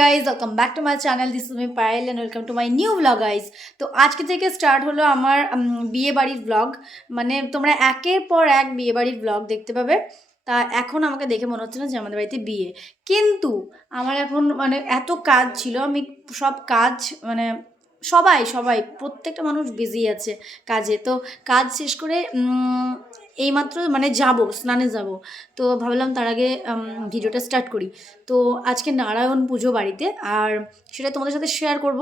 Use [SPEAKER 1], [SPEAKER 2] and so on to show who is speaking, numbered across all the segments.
[SPEAKER 1] Guys welcome back to my channel this me Payel and welcome to my new blog guys তো আজকে থেকে start হলো আমার বিয়ে বাড়ির ব্লগ মানে তোমরা একের পর এক বিয়ে বাড়ির ব্লগ দেখতে পাবে। তা এখন আমাকে দেখে মনে হচ্ছে না যে আমাদের বাড়িতে বিয়ে। কিন্তু আমার এখন মানে এত কাজ ছিল, আমি সব কাজ মানে সবাই সবাই, প্রত্যেকটা মানুষ বিজি আছে কাজে। তো কাজ শেষ করে এইমাত্র মানে যাব, স্নানে যাব। তো ভাবলাম তার আগে ভিডিওটা স্টার্ট করি। তো আজকে নারায়ণ পুজো বাড়িতে, আর সেটা তোমাদের সাথে শেয়ার করব।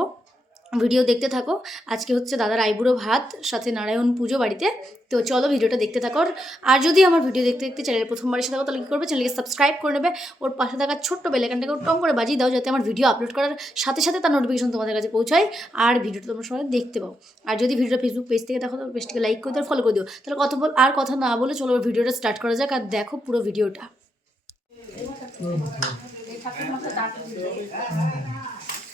[SPEAKER 1] ভিডিও দেখতে থাকো। আজকে হচ্ছে দাদার আইবুড়ো ভাত, সাথে নারায়ণ পুজো বাড়িতে। তো চলো ভিডিওটা দেখতে থাকো। আর- যদি আমার ভিডিও দেখতে দেখতে চ্যানেলে প্রথমবার এসে তাহলে কী করবে? চ্যানেলকে সাবস্ক্রাইব করে নেবে। ওর পাশে থাকা ছোট্ট বেলাইকানটাকে টং করে বাজিয়ে দাও, যাতে আমার ভিডিও আপলোড করার সাথে সাথে তার নোটিফিকেশন তোমাদের কাছে পৌঁছায়। আর ভিডিওটা তোমরা সবাই দেখতে পাও। আর যদি ভিডিওটা ফেসবুক পেজ থেকে দেখো, তাহলে পেজটিকে লাইক করে দিও ফলো করে দিও। তাহলে কথা বল আর কথা না বলে চলো ভিডিওটা স্টার্ট করা যাক আর দেখো পুরো ভিডিওটা।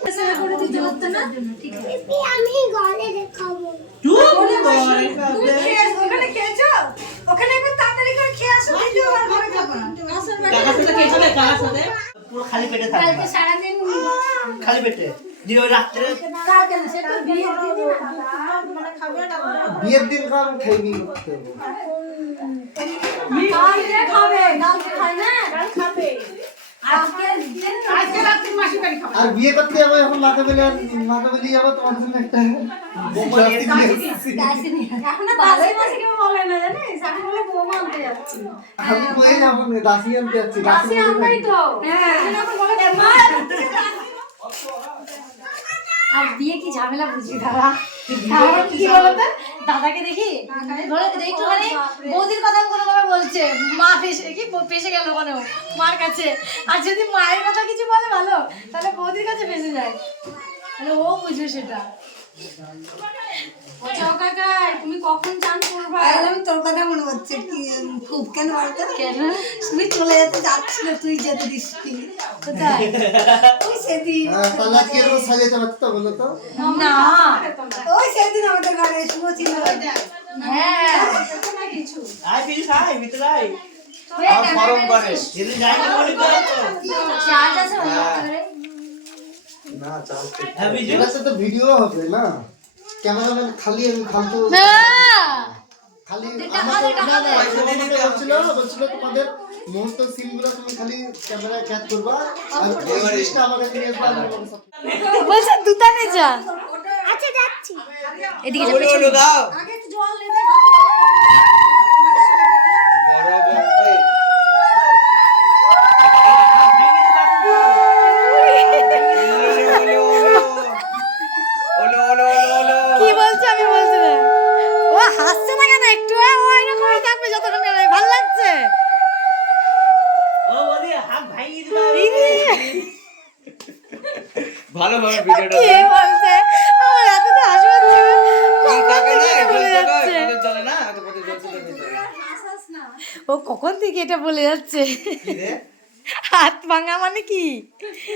[SPEAKER 2] আমি কাম
[SPEAKER 3] আমি গলে দেখাবো।
[SPEAKER 1] ওখানে খেয়েছো? ওখানে একবার তাড়াতাড়ি করে খেয়ে আসো ভিডিও আর ঘরে খাব না।
[SPEAKER 2] পুরো খালি পেটে থাকবে।
[SPEAKER 3] সারাদিন
[SPEAKER 2] খালি পেটে। দিয়ে ওই রাত্রে
[SPEAKER 4] বিয়ের দিন। কারণ খাইনি
[SPEAKER 1] কালকে খাবে কালকে খায় না খাবে আজকে আজকে রাত্রি মাসি বাড়ি খাবে।
[SPEAKER 4] আর বিয়ে করতে যাব এখন মাথা বেলে আর মাথা বেলে যাব তোমার জন্য একটা
[SPEAKER 1] বলে বলে
[SPEAKER 4] আমি কয়ে যাব দাসি আনতে যাচ্ছি দাসি
[SPEAKER 1] আমরাই তো হ্যাঁ বলে আর বিয়ে কি ঝামেলা বুঝি দাদা কি বলতো দাদাকে দেখি? ধরে একটুখানি বৌদির কথা কোনো কথা বলছে। মা ফেসে কি ফেসে গেল কোনো মার কাছে। আর যদি মায়ের কথা কিছু বলে ভালো। তাহলে বৌদির কাছে ফেসে যায়। তাহলে ও বুঝবে সেটা। তুমি কখন চান করবা?
[SPEAKER 5] আমি তোর কথা মনে হচ্ছে কি খুব কেন বলতো?
[SPEAKER 1] কেন?
[SPEAKER 5] তুমি চলে যেতে যাচ্ছিল তুই যেতে দিসনি।
[SPEAKER 1] কোথায়?
[SPEAKER 5] ওই সেদিন
[SPEAKER 4] আজকে এরকম সাজাতে পারতো বলো তো।
[SPEAKER 1] না।
[SPEAKER 5] ওই সেদিন আমাদের ঘরে শুভ ছিল
[SPEAKER 1] হ্যাঁ।
[SPEAKER 2] আয় প্লিজ আয় ভিতরে আয়।
[SPEAKER 1] হয়ে গেছে।
[SPEAKER 2] যদি যাই না বলি তো।
[SPEAKER 1] চার্জ আছে
[SPEAKER 4] না চাও
[SPEAKER 2] হ্যাঁ বিজু
[SPEAKER 4] তো ভিডিও হবে না। ক্যামেরাম্যান খালি আমি ফালতু খালি বলছিল বলছিল তোমাদের সমস্ত সিনগুলো তুমি খালি ক্যামেরায় ক্যাচ করবা আর ওই জিনিসটা আমাকে নিয়ে
[SPEAKER 1] বলছে দুতানে যা।
[SPEAKER 3] আচ্ছা যাচ্ছি।
[SPEAKER 1] এদিকে যা পেছনে।
[SPEAKER 2] দাও।
[SPEAKER 5] আগে জল নেবে
[SPEAKER 2] বড় বড়
[SPEAKER 1] কি বলছে আমি বলছি না ও হাসছে না কেন একটু ও এরকমই থাকবে যতক্ষণ না ভালো লাগছে
[SPEAKER 2] ও বলি হাত ভাঙিয়ে দিবা ভালো ভাবে ভিডিওটা
[SPEAKER 1] কি বলছে আমার এত তো হাসি পাচ্ছে
[SPEAKER 2] এই কাকে না
[SPEAKER 1] বলে
[SPEAKER 2] জল
[SPEAKER 1] যাচ্ছে
[SPEAKER 2] জল চলে না তো পথে জল চলে
[SPEAKER 1] ও কখন থেকে এটা বলে যাচ্ছে হাত ভাঙা মানে কি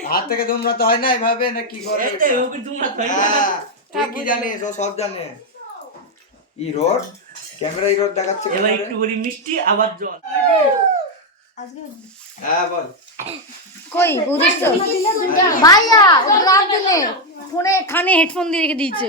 [SPEAKER 6] হাত থেকে দুমড়াতে হয় না এভাবে না কি করে
[SPEAKER 2] তো, তোমরা।
[SPEAKER 6] হ্যাঁ, তুই কি জানিস ও সব জানে ই রোড ক্যামেরা ই রোড দেখাচ্ছে
[SPEAKER 2] এবার। একটু বলি মিষ্টি আবার জল
[SPEAKER 6] হ্যাঁ বল
[SPEAKER 1] কই বুঝিস তো ভাইয়া ও রাত দিলে ফোনে কানে হেডফোন দিয়ে রেখে দিয়েছে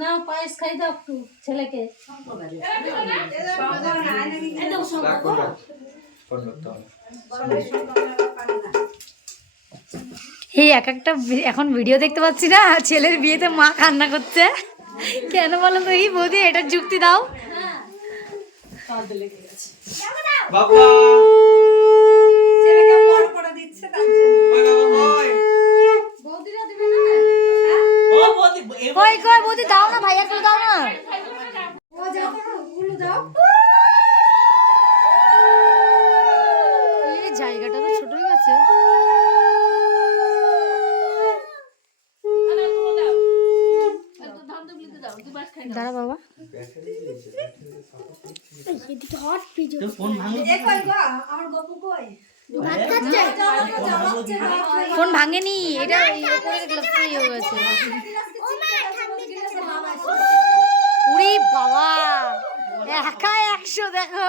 [SPEAKER 1] পায়েস খাই দাও একটু ছেলেকে। এই এক একটা ভি- এখন ভিডিও দেখতে পাচ্ছি না ছেলের বিয়েতে মা কান্না করছে। কেন বলো তো এই বৌদি এটার যুক্তি দাও।
[SPEAKER 6] বাবা।
[SPEAKER 5] ছেলেকে বড় করে দিচ্ছে তার জন্য
[SPEAKER 6] ওই বাবা ওই
[SPEAKER 2] ও বৌদি এবার
[SPEAKER 1] কই কই বৌদি দাও না ভাইয়া করে দাও না
[SPEAKER 5] গুলো দাও
[SPEAKER 1] এই জায়গাটা তো ছোট হয়ে গেছে দাঁড়া বাবা
[SPEAKER 2] তো ফোন ভাঙো
[SPEAKER 5] এ কই গো আমার গপু কই
[SPEAKER 1] ফোন ভাঙেনি এটা ইয়ে হয়ে উড়ি বাবা একা একশো দেখো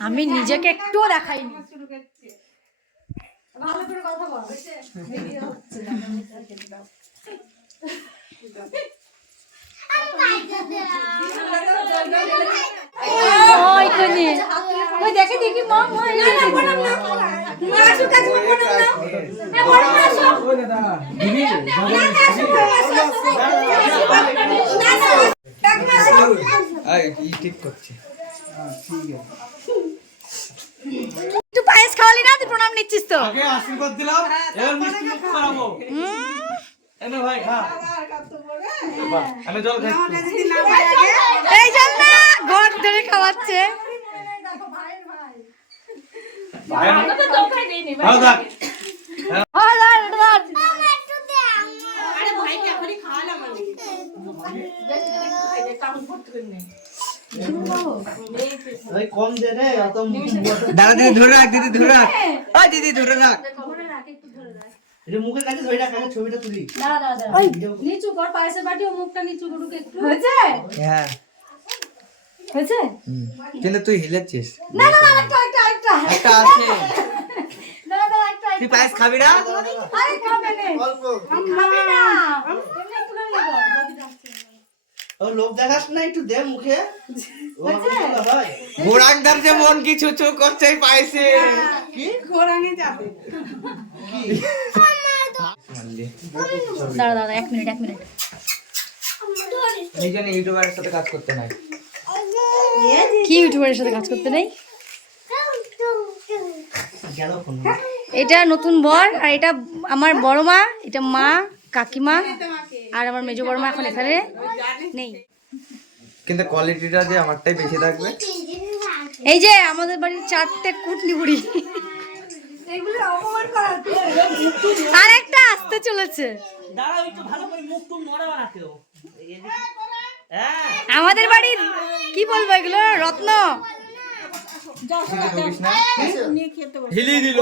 [SPEAKER 1] আমি নিজেকে একটুও দেখাইনি
[SPEAKER 5] ভালো করে কথা বল
[SPEAKER 1] দেখে দেখি মা মা এই দেখে।
[SPEAKER 5] মা আসুক কাছে
[SPEAKER 6] এই কি ঠিক করছে
[SPEAKER 1] একটু পায়েস খাওয়ালি না তুই প্রণাম নিচ্ছিস তো?
[SPEAKER 2] আগে আশীর্বাদ দিলাম এবার মিষ্টি মুখ করাবো এনে ভাই খা। আমি জল খাচ্ছি
[SPEAKER 1] এই জল না ঘর ধরে খাওয়াচ্ছে।
[SPEAKER 2] ভাই। ভালো থাক।
[SPEAKER 6] দাদা দিদি ধরে রাখ দিদি ধরে রাখ। ওই দিদি ধরে রাখ।
[SPEAKER 2] এটা কাছে ধরে রাখ আগে ছবিটা তুলি।
[SPEAKER 1] দাঁড়া, দাঁড়া, দাঁড়া। নিচু কর পায়েসের বাটি ও মুখটা নিচু করুক একটু। হয়েছে?
[SPEAKER 6] হ্যাঁ।
[SPEAKER 1] হয়েছে?
[SPEAKER 6] কিন্তু তুই হিলেছিস।
[SPEAKER 1] না না না একটা একটা একটা।
[SPEAKER 6] একটা আছে।
[SPEAKER 1] দাঁড়া দাঁড়া একটা
[SPEAKER 6] তুই পায়েস খাবি না?
[SPEAKER 1] আরে খাবে নে।
[SPEAKER 4] অল্প।
[SPEAKER 1] খাবে না। এমনি একটুখানি দেবো।
[SPEAKER 2] ও লোভ দেখাস না একটু দে মুখে।
[SPEAKER 6] গোরাংদার যে মন কি ছুচু করছে পায়েসে। মারলি।
[SPEAKER 1] দাঁড়া দাঁড়া এক মিনিট এক মিনিট।
[SPEAKER 6] এই জন্য ইউটিউবারের সাথে কাজ করতে নাই।
[SPEAKER 1] কি ইউটিউবারের সাথে কাজ করতে নেই? এটা নতুন বর আর এটা আমার বড় মা এটা মা কাকিমা আর আমার মেজো বড় মা এখন এখানে নেই।
[SPEAKER 6] কিন্তু কোয়ালিটিটা যে আমারটাই বেশি থাকবে।
[SPEAKER 1] এই যে আমাদের বাড়ির চারটে কুটনি বুড়ি। আর একটা আসতে চলেছে।
[SPEAKER 2] হ্যাঁ।
[SPEAKER 1] আমাদের বাড়ির কি বলব এগুলো? রত্ন।
[SPEAKER 6] দিল।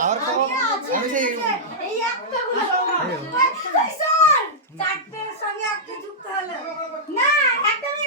[SPEAKER 6] আর আমি সেই
[SPEAKER 5] এই একটা গুলো চারটের সঙ্গে একটা যুক্ত হলো না একটা নিয়ে গেলাম মানে বাড়াই বুড়ি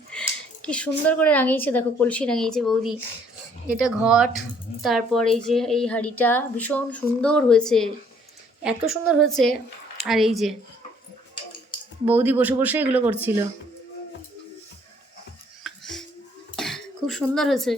[SPEAKER 1] কি সুন্দর করে রাঙিয়েছে, দেখো কলসি রাঙিয়েছে বৌদি। এটা ঘট, তারপর এই যে এই হাড়িটা ভীষণ সুন্দর হয়েছে, এত সুন্দর হয়েছে। আর এই যে বৌদি বসে বসে এগুলো করছিল। খুব সুন্দর হয়েছে।